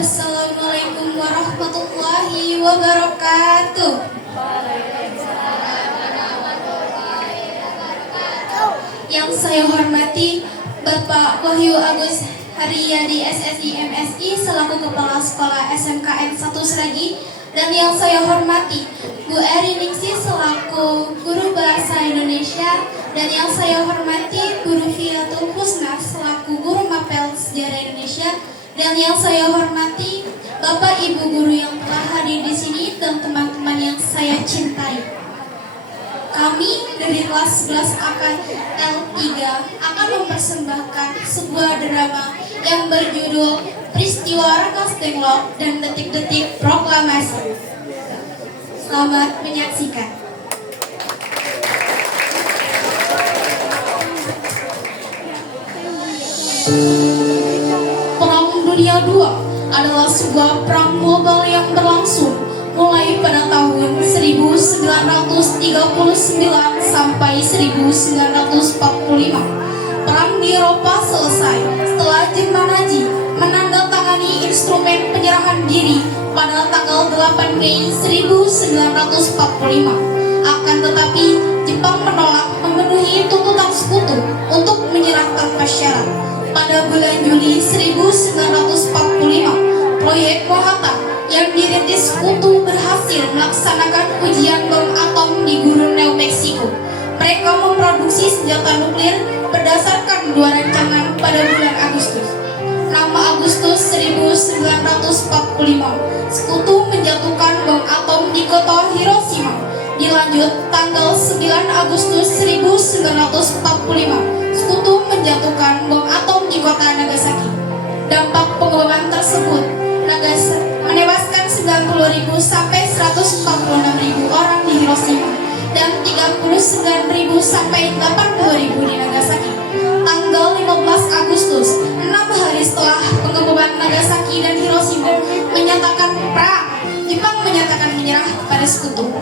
Assalamualaikum warahmatullahi wabarakatuh. Yang saya hormati Bapak Wahyu Agus Haryadi SSI MSI selaku Kepala Sekolah SMKN 1 Sragi, dan yang saya hormati Bu Eri Ningsih selaku Guru Bahasa Indonesia, dan yang saya hormati Bu Rufiatul Husna selaku Guru Mapel Sejarah Indonesia, dan yang saya hormati Bapak Ibu guru yang telah hadir di sini dan teman-teman yang saya cintai. Kami dari kelas 11 akan L3 akan mempersembahkan sebuah drama yang berjudul Peristiwa Rangkas Deklok dan Detik-Detik Proklamasi. Selamat menyaksikan. Perang Dunia II adalah sebuah perang global yang berlangsung mulai pada tahun 1939 sampai 1945. Perang di Eropa selesai setelah Jerman Nazi menandatangani instrumen penyerahan diri pada tanggal 8 Mei 1945. Akan tetapi Jepang menolak memenuhi tuntutan sekutu untuk menyerah tanpa syarat. Pada bulan Juli 1945, proyek Manhattan yang dirintis sekutu berhasil melaksanakan ujian bom atom di gurun New Mexico. Mereka memproduksi senjata nuklir berdasarkan dua rancangan pada bulan Agustus. 6 Agustus 1945, sekutu menjatuhkan bom atom di kota Hiroshima. Dilanjut tanggal 9 Agustus 1945, sekutu menjatuhkan bom atom di kota Nagasaki. Dampak pengeboman tersebut menewaskan 90.000 sampai 146.000 orang di Hiroshima dan 39.000 sampai 80.000 di Nagasaki. Tanggal 15 Agustus, 6 hari setelah pengeboman Nagasaki dan Hiroshima menyatakan perang, Jepang menyatakan menyerah pada sekutu.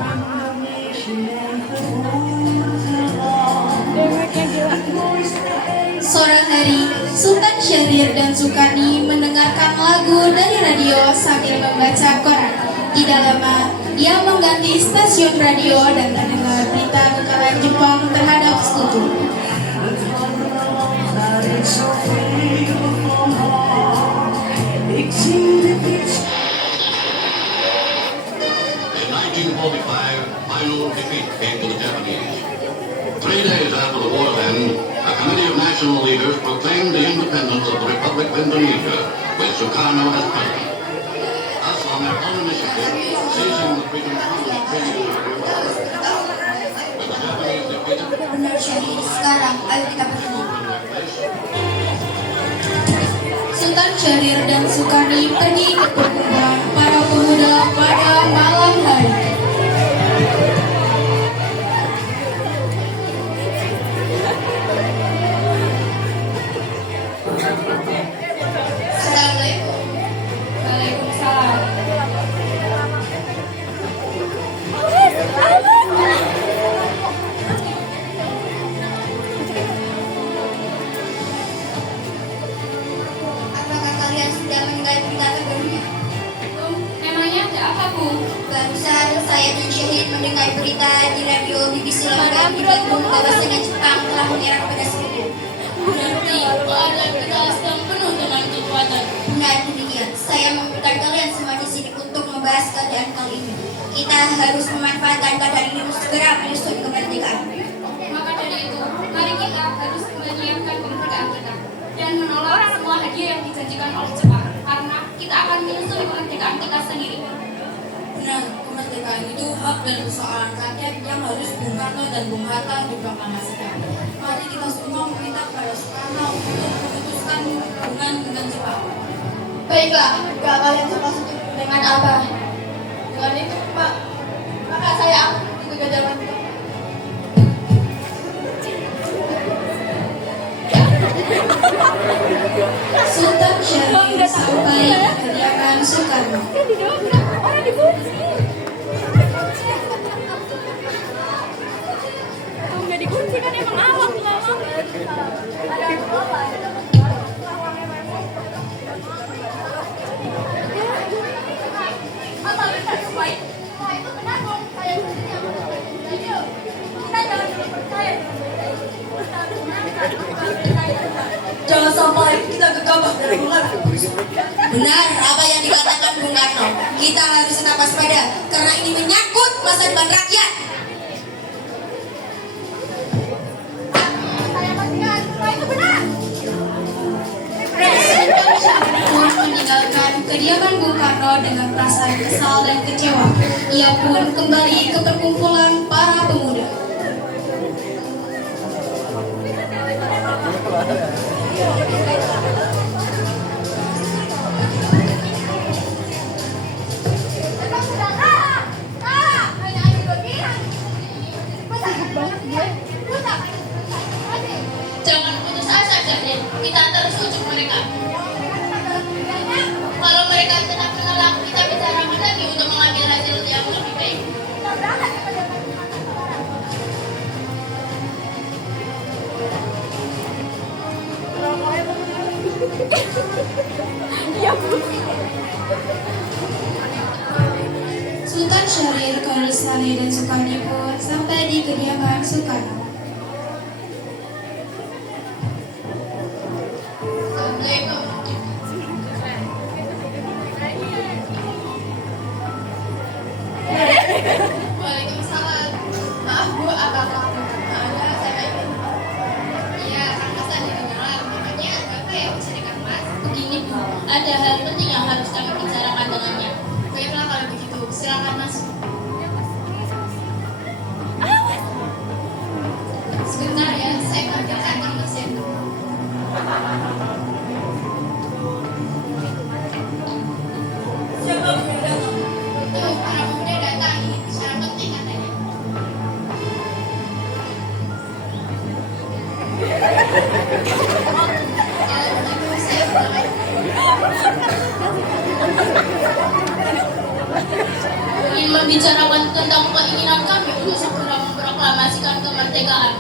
Sore hari, Sultan Syahrir dan Zulkarni mendengarkan lagu dari radio sambil membaca koran. Tidak lama, ia mengganti stasiun radio dan mendengar berita kekalahan Jepang terhadap sekutu. In 1945, final defeat came to the Japanese. 3 days after the war's end, a committee of national leaders proclaimed the independence of the Republic of Indonesia, with Sukarno as president. Thus, on their own initiative, seizing the freedom promised 3 years earlier, with the Japanese defeated, Benar Syahrir, sekarang ayo kita bertemu. Sultan Syahrir dan Zulkarni pergi ke perkumpulan para pemuda pada malam hari. Assalamualaikum. Waalaikumsalam. Apakah kalian sudah mendengar berita terbarunya? Memangnya ada apa, Bu? Barusan saya dan Syahid mendengar berita di radio BBC London di Bandung bahwasanya Jepang telah menyerang pada sekutu. Berarti keadaan kita sedang penuh dengan kekuatan. Benar demikian. Saya mengumpulkan kalian semua di sini untuk membahas keadaan kali ini. Kita harus memanfaatkan keadaan ini untuk segera menyusun kemerdekaan. Maka dari itu, mari kita harus menyiapkan kemerdekaan kita dan menolak semua hadiah yang dijanjikan oleh Jepang, karena kita akan menyusun kemerdekaan kita sendiri. Benar, kemerdekaan itu hak dan persoalan rakyat yang harus Bung Karno dan Bung Hatta diproklamasikan. Mari kita semua meminta kepada Soekarno untuk memutuskan hubungan dengan Jepang. Baiklah, kalian sepakat dengan apa? Dengan itu, Pak, maka saya ikut Gajah Mada. Sultan Syahrir sampai di kediaman Soekarno. Nggak dikunci kan emang awam nggak mau. Jangan sampai kita gegabah dan mengaku. Benar apa yang dikatakan Bung Karno. Kita harus tetap waspada karena ini menyangkut masa depan rakyat. Presiden pun meninggalkan kediaman Bung Karno dengan perasaan kesal dan kecewa. Ia pun kembali ke perkumpulan para pemuda. Jangan putus asa, Jadin. Kita terus ujuk mereka. Kalau mereka tetap menolak, kita bicarakan lagi untuk mengambil hasil yang lebih baik. Sultan Syahrir, Khairul Saleh, dan Sukarni pun sampai di kediaman Soekarno. Assalamualaikum. Waalaikumsalam. Maaf Bu, apakah ada saya ini? Iya, Kang Mas ada di dalam. Namanya apa ya bisa dekat Mas? Begini Bu, ada hal penting yang harus kami bicarakan dengannya. Baiklah kalau begitu, silakan masuk. Sebentar ya, saya panggilkan Kang Mesin. Siapa yang datang? Tuh, para pemuda datang, ini bicara penting katanya. Kalau begitu, saya mulai. Ingin membicarakan tentang keinginan kami untuk segera memproklamasikan kemerdekaan.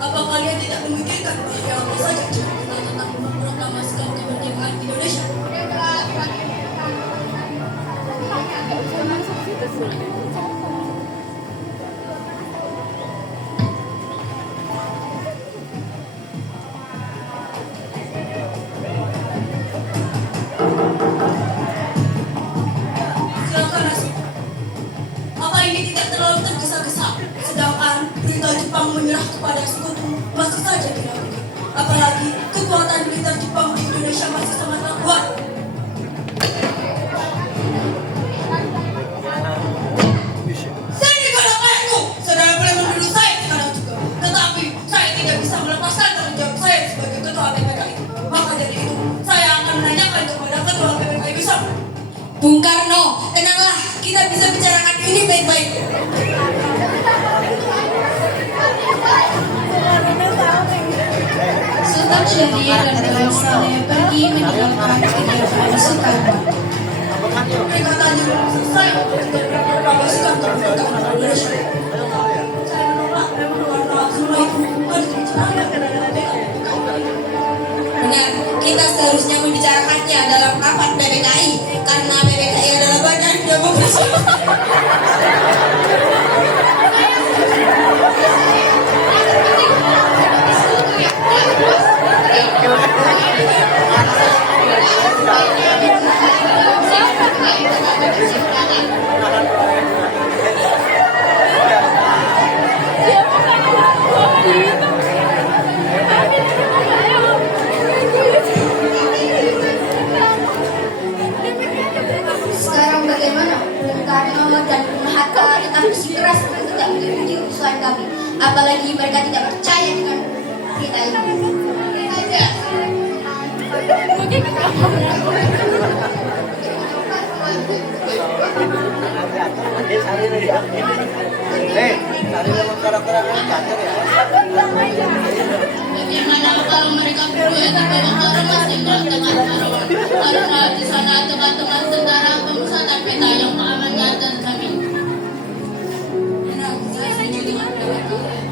Apa kalian tidak memikirkan bahwa apa saja jika kita tentang memproklamasikan kemerdekaan Indonesia? Silakan Nasib. Apa ini tidak terlalu tergesa-gesa? Sedangkan berita Jepang menyerah kepada sekutu masih saja diragukan. Apalagi kekuatan militer Jepang di Indonesia masih sangatlah kuat. Saya juga ayahku, saudara boleh membunuh saya sekarang juga. Tetapi saya tidak bisa melepaskan tanggung jawab saya sebagai ketua PPKI. Maka dari itu, saya akan menanyakan kepada ketua PPKI besar. Bung Karno, tenanglah, kita bisa bicarakan ini baik-baik. Sultan Syahrir dan Khairul Saleh pergi meninggalkan kediaman Soekarno. Mereka tadi selesai dengan memproklamasikan kemerdekaan Indonesia. Saya menolak karena semua itu harus dibicarakan dengan PPKI. Benar, kita seharusnya membicarakannya dalam rapat PPKI karena PPKI adalah badan demokrasi. Sekarang bagaimana? Bung Karno dan Bung Hatta tetap bersikeras untuk tidak mengikuti usulan kami. Apalagi mereka tidak percaya dengan berita ini. Saja. Bagaimana kalau mereka berdua terbawa ke rumah tinggal dengan Marwan? Karena di sana teman-teman tentara pemusatan peta yang mengamankan kami. Benar, saya setuju dengan pendapat kalian.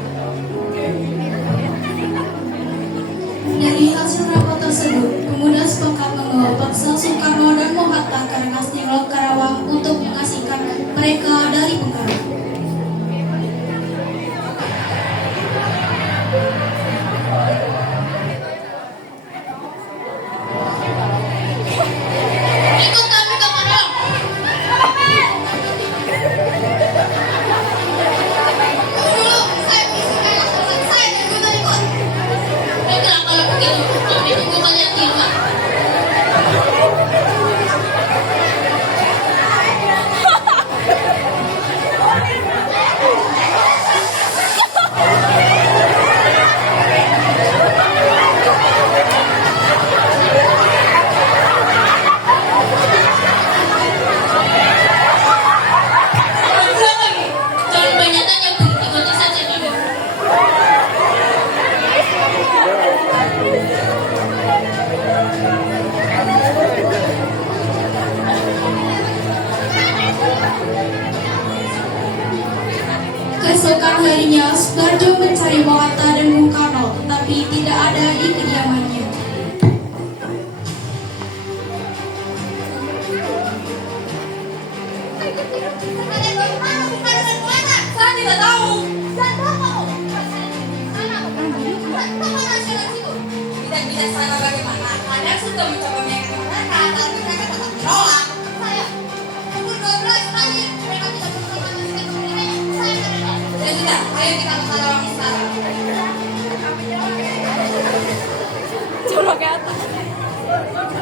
Dari hasil rapat tersebut, pemuda sepakat membawa paksa Soekarno dan Hatta ke Rengas Dengklok Karawang untuk mengasingkan mereka dari Bengkulu. harinya, Soeharto mencari Bung Hatta dan Bung Karno, tetapi tidak ada di kediamannya. Saya tidak tahu. Tidak sana bagaimana? Anda sudah mencoba meyakinkan mereka, tapi mereka tetap menolak. Ya sudah, ayo kita ke sarangnya sekarang.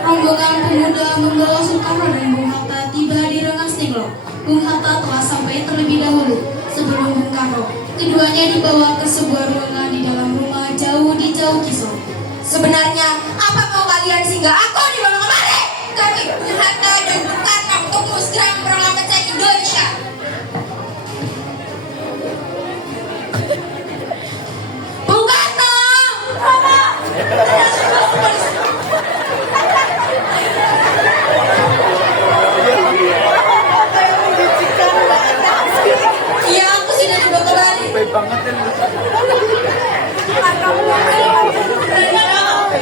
Rombongan pemuda membawa Soekarno dan Bung Hatta tiba di Rengas Dengklok. Bung Hatta telah sampai terlebih dahulu sebelum Bung Karno. Keduanya dibawa ke sebuah ruangan di dalam rumah jauh di Jauh Kisau. Sebenarnya, apa mau kalian sehingga aku dibawa kemari? Kami Bung Hatta dan Bung Karno untuk segera memproklamasikan Indonesia. Bung Karno! Iya, aku sudah dibawa kemari.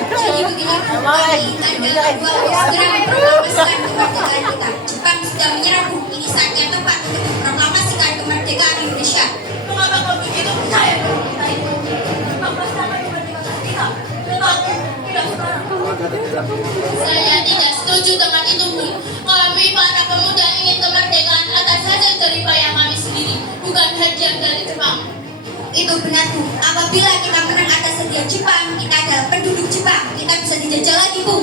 Jadi begini, kami adalah dua segera memproklamasikan kemerdekaan kita. Jepang sudah menyerah, Bu. Ini saatnya tepat untuk memproklamasikan kemerdekaan Indonesia. Mengapa kau begitu percaya bahwa kita itu Jepang pasti akan kemerdekaan kita? Tetapi tidak sekarang. Saya tidak setuju dengan itu, Bu. Kami para pemuda ingin kemerdekaan atas hasil jeripaya yang kami sendiri, bukan hadiah dari Jepang. Itu benar, Bu. Apabila kita menang atas hadiah Jepang, kita adalah penduduk Jepang. Kita bisa dijajah lagi, Bu.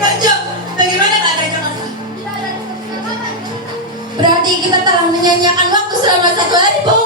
Raja, bagaimana keadaan Jakarta? Berarti kita telah menyanyiakan waktu selama 1 hari, Bu.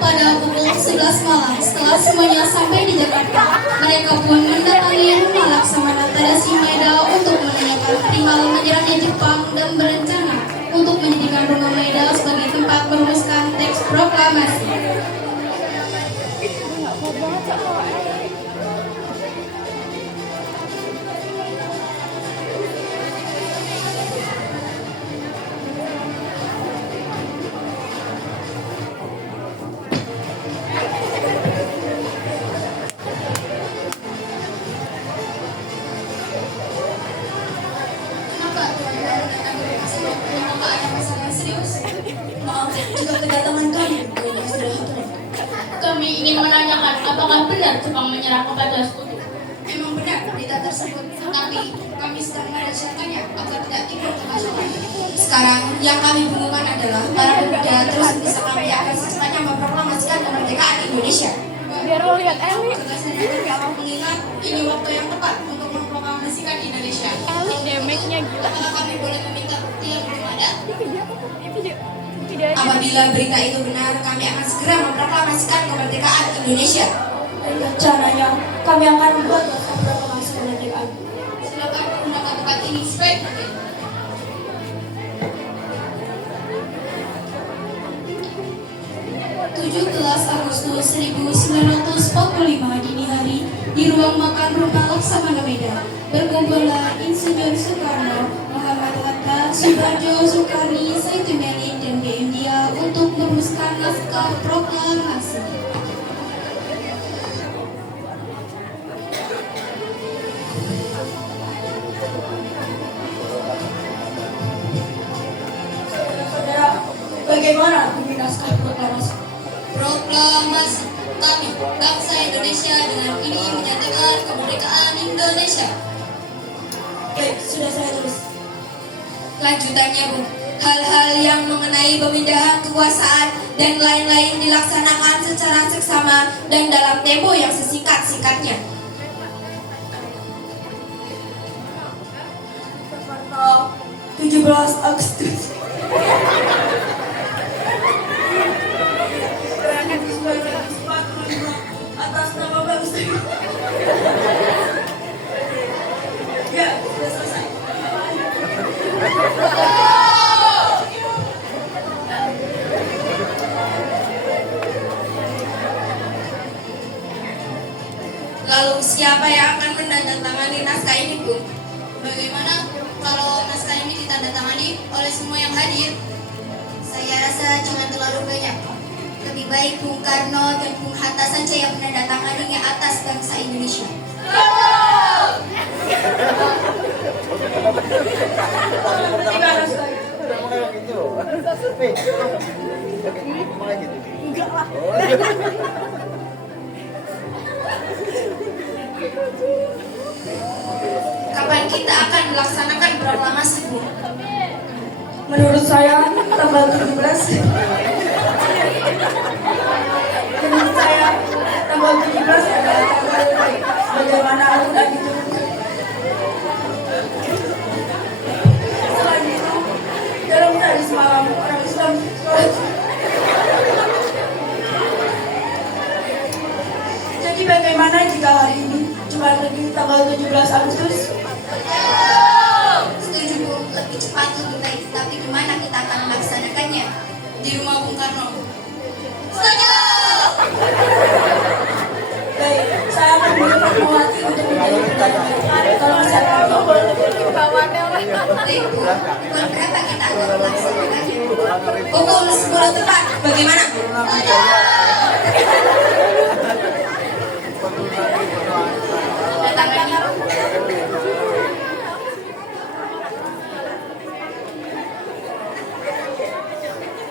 Pada pukul 11 malam, setelah semuanya sampai di Jakarta, mereka pun mendatangi rumah Laksamana Tadashi Maeda untuk menanyakan perihal menyerahnya Jepang dan berencana untuk menjadikan rumah Maeda sebagai tempat merumuskan teks proklamasi. Kenapa Tuan Apakah ada masalah yang serius? Maaf, jika kedatangan kami bukan istirahat. Kami ingin menanyakan apakah benar Jepang menyerah kepada sekutu. Memang benar berita tersebut, tapi kami sedang merahasiakannya agar tidak timbul kekacauan. Sekarang yang kami bingungkan adalah para pemuda terus bisa kami akan secepatnya memproklamasikan kemerdekaan Indonesia. Biar lo lihat Eli. Mengingat ini waktu yang tepat untuk memproklamasikan Indonesia. Eli damage-nya gila. Apakah kami boleh meminta bukti yang belum ada? Video aja. Apabila berita itu benar, kami akan segera memproklamasikan kemerdekaan Indonesia. Rencananya, kami akan membuat proklamasi kemerdekaan. Silakan gunakan tempat ini sebaik mungkin. 17 Agustus 1945 dini hari di ruang makan rumah Laksamana Medan berkumpullah Insinyur Soekarno, Muhammad Hatta, Soeharto, Soekarni, Saitumeni, dan India untuk merumuskan naskah proklamasi. Saudara, bagaimana bikin naskah proklamasi? Proklamasi kami, bangsa Indonesia dengan ini menyatakan kemerdekaan Indonesia. Baik, sudah saya tulis. Lanjutannya, Bu, hal-hal yang mengenai pemindahan kekuasaan dan lain-lain dilaksanakan secara seksama dan dalam tempo yang sesingkat-singkatnya. Tanggal 17 Agustus. Atas nama bangsa. Ya, sudah siapa yang akan menandatangani naskah ini, Bung? Bagaimana kalau naskah ini ditandatangani oleh semua yang hadir? Saya rasa jangan terlalu banyak. Lebih baik Bung Karno dan Bung Hatta saja yang menandatanganinya atas bangsa Indonesia. Kapan kita akan melaksanakan proklamasi, Bu? Menurut saya tanggal 17. Menurut saya tanggal 17 adalah tanggal baik. Bagaimana sudah diturunkan. Selain itu, dalam hadis malam orang Islam sholat. Jadi bagaimana jika hari ini cuma lagi tanggal 17 Agustus? Setuju Bung, lebih cepat lebih baik. Tapi gimana kita akan melaksanakannya? Di rumah Bung Karno. Setuju! Baik, saya akan menjadi Fatmawati untuk menjadi pendamping. Tolong saya Baik Bu, pukul berapa kita akan melaksanakannya? Pukul 10 tepat, bagaimana?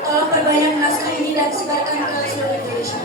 tolong perbanyak naskah ini dan sebarkan ke seluruh Indonesia.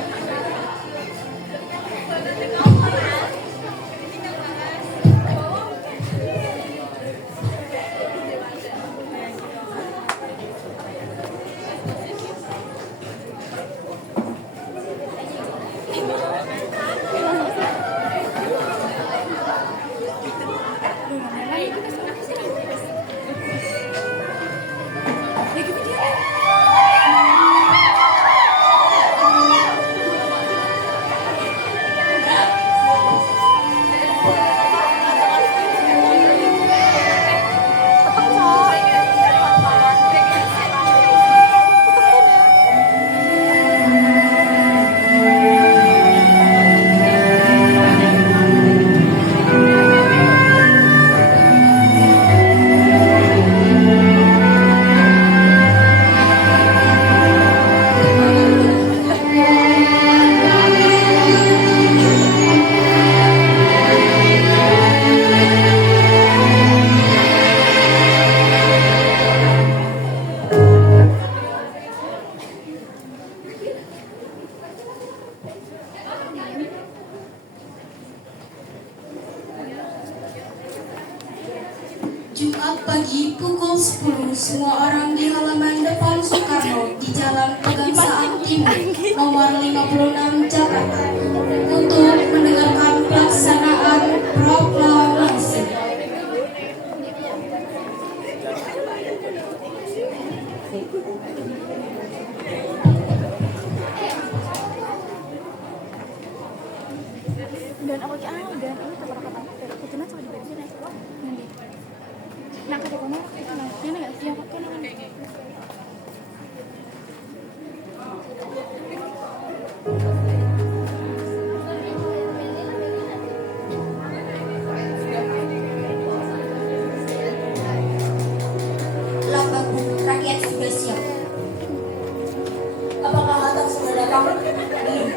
Jumat pagi pukul 10, semua orang di halaman depan Soekarno di Jalan Pegangsaan Timur, nomor 56 Jakarta, untuk mendengarkan pelaksanaan proklamasi. Dan aku dan aku tak kata aku cuma sama di bagian nanti. Nak ada kamera kita nanti nggak siap kan nanti. Lambang Bumi Rakyat sudah siap. Apakah Hatta sudah datang? Belum.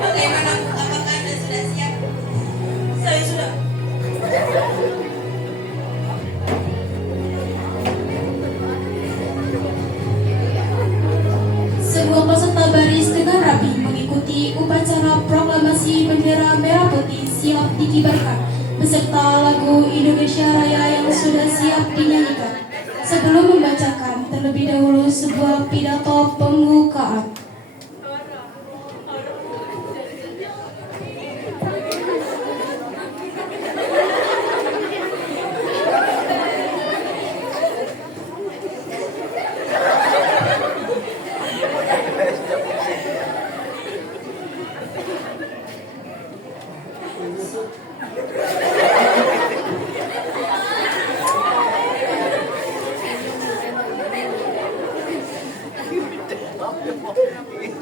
Bagaimana, Bu? Apakah Anda sudah siap? Saya sudah. Sebuah peserta baris dengan rapi mengikuti upacara proklamasi bendera merah putih siap dikibarkan beserta lagu Indonesia Raya yang sudah siap dinyanyikan. Sebelum membacakan terlebih dahulu sebuah pidato pembukaan.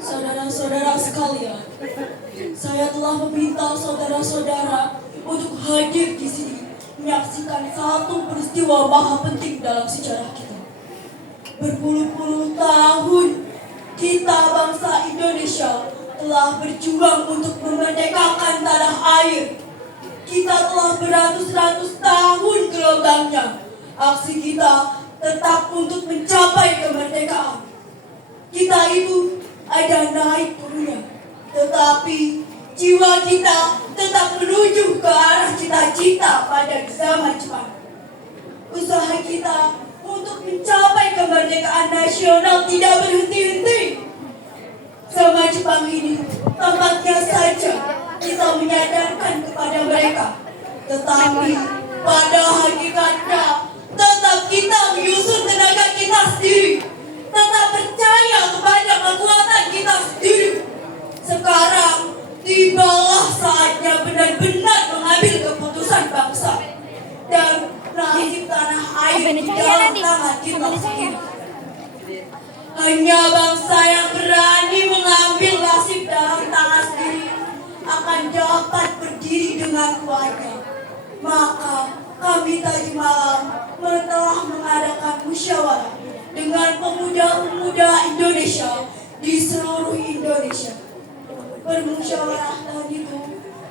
Saudara-saudara sekalian, saya telah meminta saudara-saudara untuk hadir di sini menyaksikan satu peristiwa maha penting dalam sejarah kita. Berpuluh-puluh tahun kita bangsa Indonesia telah berjuang untuk memerdekakan tanah air. Kita telah beratus-ratus tahun gelombangnya. Aksi kita tetap untuk mencapai kemerdekaan. Kita itu ada naik turunnya, tetapi jiwa kita tetap menuju ke arah cita-cita pada zaman Jepang. Usaha kita untuk mencapai kemerdekaan nasional tidak berhenti-henti. Sama Jepang ini tampaknya saja kita menyadarkan kepada mereka, tetapi pada hakikatnya tetap kita menyusun tenaga kita sendiri, tetap percaya kepada kekuatan kita sendiri. Sekarang tibalah saatnya benar-benar mengambil keputusan bangsa dan nasib tanah air di dalam tangan kita sendiri. Hanya bangsa yang berani mengambil nasib dalam tangan sendiri akan dapat berdiri dengan kuatnya. Maka kami tadi malam telah mengadakan musyawarah dengan pemuda-pemuda Indonesia di seluruh Indonesia. Bermusyawarah itu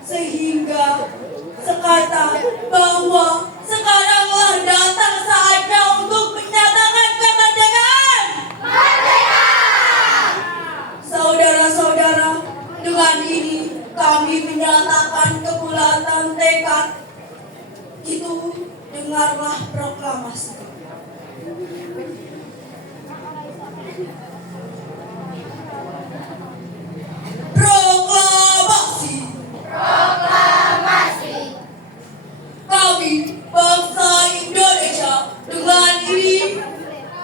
sehingga sekata bahwa sekaranglah datang saatnya untuk menyatakan kemerdekaan. Saudara-saudara, dengan ini kami menyatakan kebulatan tekad. Itu dengarlah proklamasi. Proklamasi. Proklamasi. Kami bangsa Indonesia dengan ini.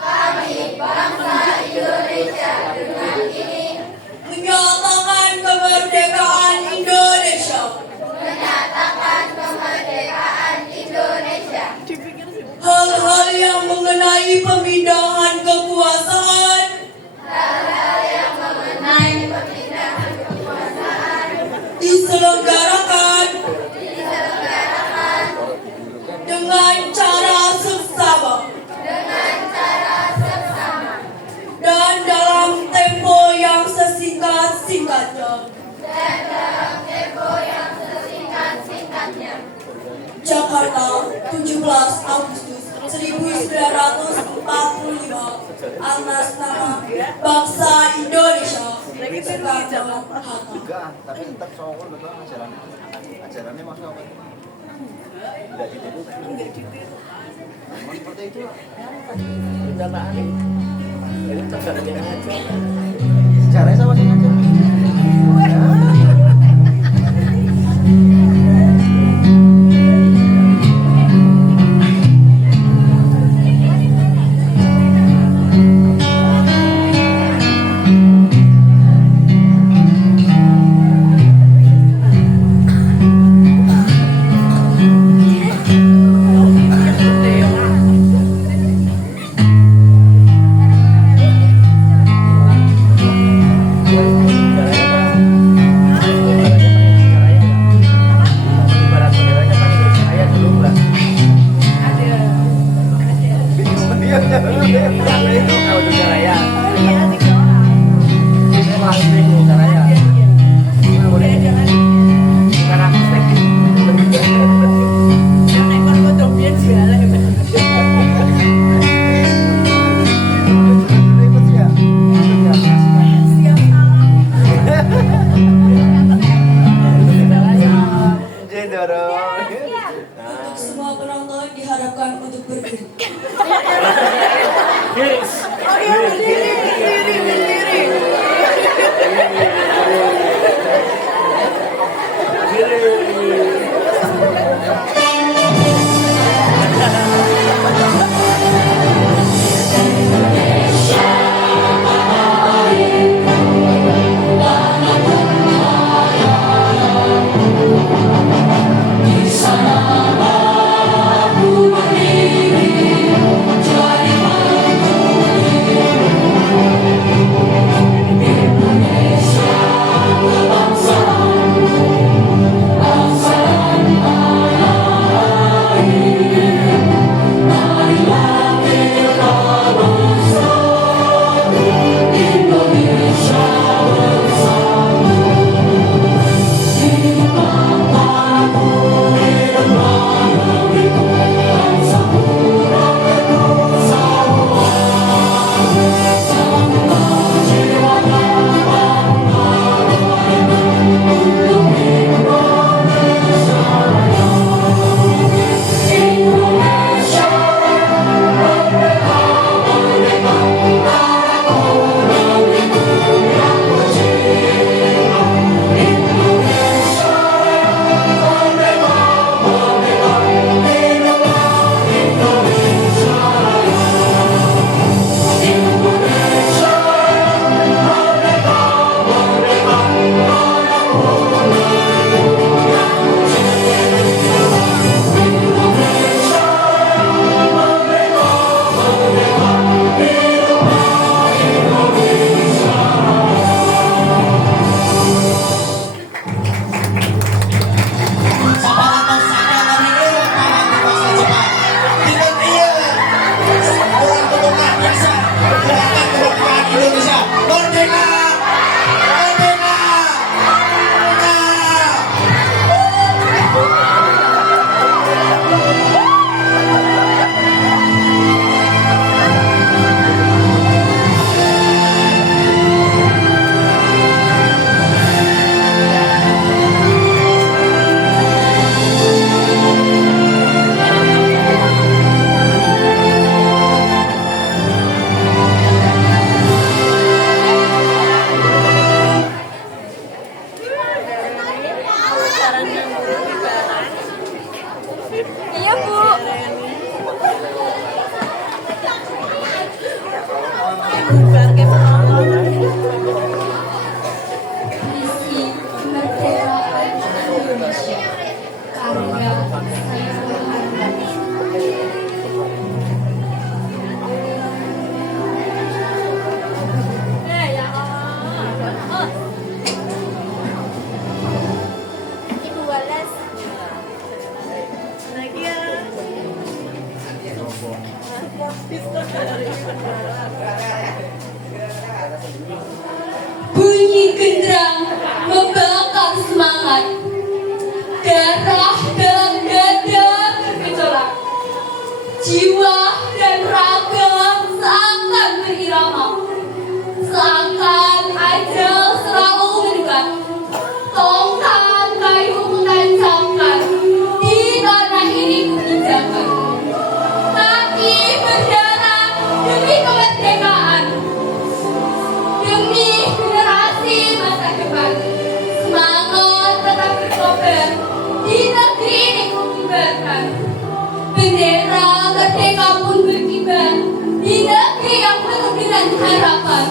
Kami bangsa Indonesia dengan ini menyatakan kemerdekaan Indonesia. Menyatakan kemerdekaan Indonesia. Hal-hal yang mengenai pemindahan kekuasaan. Hal-hal yang mengenai pemindahan kekuasaan diselenggarakan dengan cara seksama. Dan dalam tempo yang sesingkat-singkatnya. Jakarta, 17 Agustus 1945, atas nama bangsa Indonesia. Juga, tapi tetap sokol betul ajarannya. Ajarannya masuk apa? Tidak ditiru. Memang seperti itu. Kenyataan. Jadi tergantung aja. Caranya sama dengan itu. Well, bunyi genderang membakar semangat. Darah dalam dada bergejolak. Jiwa dan raga seakan berirama. Seakan ajal selalu mendekat. Tongkat kayu menancapkan di tanah ini kuinjakan. Kaki berdarah demi kemerdekaan, demi generasi masa depan. Semangat tetap berkobar di negeri ini kukibarkan. Bendera merdeka pun berkibar di negeri yang penuh dengan harapan.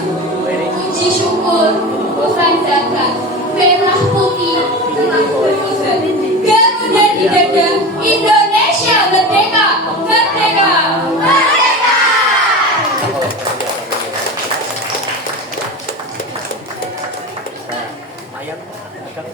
Puji syukur bukan zakat, merah putih tetap berkibar. Garuda di dada, Indonesia merdeka, merdeka, merdeka. Ayam kan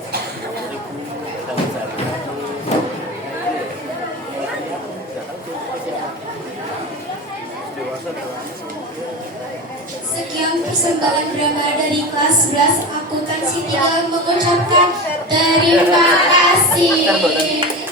Sekian persembahan drama dari kelas 11 akuntansi 3 mengucapkan terima kasih.